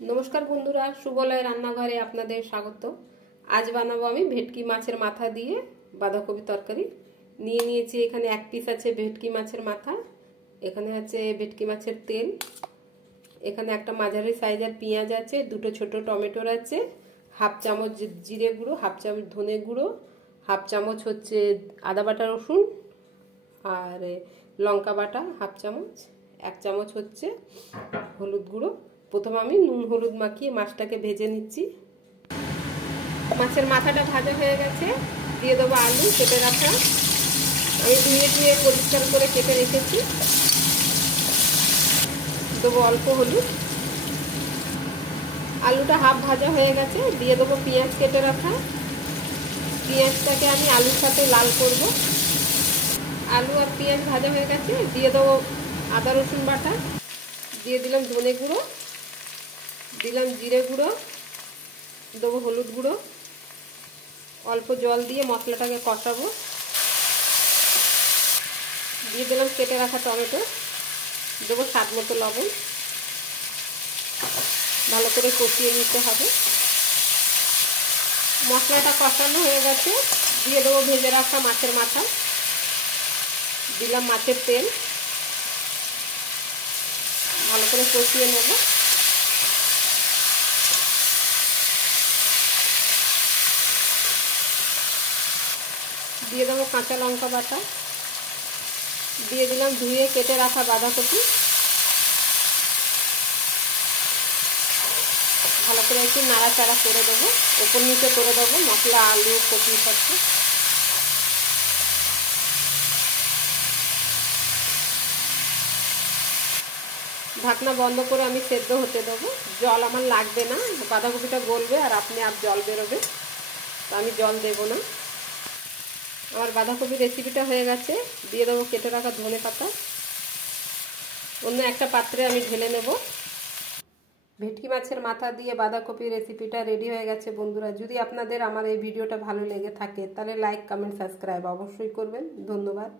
নমস্কার বন্ধুরা, সুবলয় রান্নাঘরে আপনাদের স্বাগত। আজ বানাবো আমি ভেটকি মাছের মাথা দিয়ে বাঁধাকপি তরকারি। নিয়ে নিয়েছি এখানে এক পিস আছে ভেটকি মাছের মাথা, এখানে আছে ভেটকি মাছের তেল, এখানে একটা মাঝারি সাইজের পেঁয়াজ আছে, দুটো ছোট টমেটোর আছে, হাফ চামচ জিরে গুঁড়ো, হাফ চামচ ধনে গুঁড়ো, হাফ চামচ হচ্ছে আদা বাটা রসুন আর লঙ্কা বাটা হাফ চামচ, এক চামচ হচ্ছে হলুদ গুঁড়ো। প্রথমে আমি নুন হলুদ মাখিয়ে মাছটাকে ভেজে নিচ্ছি। মাছের মাথাটা ভাজা হয়ে গেছে, দিয়ে দেবো আলু কেটে রাখা। আমি ধুয়ে পরিষ্কার করে কেটে রেখেছি। দেবো অল্প হলুদ। আলুটা হাফ ভাজা হয়ে গেছে, দিয়ে দেবো পেঁয়াজ কেটে রাখা। পেঁয়াজটাকে আমি আলুর সাথে লাল করব। আলু আর পেঁয়াজ ভাজা হয়ে গেছে, দিয়ে দেবো আদা রসুন বাটা, দিয়ে দিলাম ধনে গুঁড়ো, দিলাম জিরে গুঁড়ো, দেবো হলুদ গুঁড়ো। অল্প জল দিয়ে মশলাটাকে কষাবো। দিয়ে দিলাম কেটে রাখা টমেটো, দেবো স্বাদ মতো লবণ। ভালো করে কষিয়ে নিতে হবে। মশলাটা কষানো হয়ে গেছে, দিয়ে দেবো ভেজে রাখা মাছের মাথা, দিলাম মাছের তেল, ভালো করে কষিয়ে নেব। দিয়ে দেবো কাঁচা লঙ্কা বাটা, দিয়ে দিলাম ধুয়ে কেটে রাখা বাঁধাকপি। ভালো করে একটু নাড়াচাড়া করে দেবো, উপর নিচে করে দেবো মশলা আলু কপির সাথে। ঢাকনা বন্ধ করে আমি সেদ্ধ হতে দেবো। জল আমার লাগবে না, বাঁধাকপিটা গলবে আর আপনি জল বেরোবে, তো আমি জল দেবো না। আমার বাঁধাকপির রেসিপিটা হয়ে গেছে, দিয়ে দেবো কেটে রাখা ধনে পাতা। অন্য একটা পাত্রে আমি ঢেলে নেব। ভেটকি মাছের মাথা দিয়ে বাঁধাকপির রেসিপিটা রেডি হয়ে গেছে বন্ধুরা। যদি আপনাদের আমার এই ভিডিওটা ভালো লেগে থাকে তাহলে লাইক কমেন্ট সাবস্ক্রাইব অবশ্যই করবেন। ধন্যবাদ।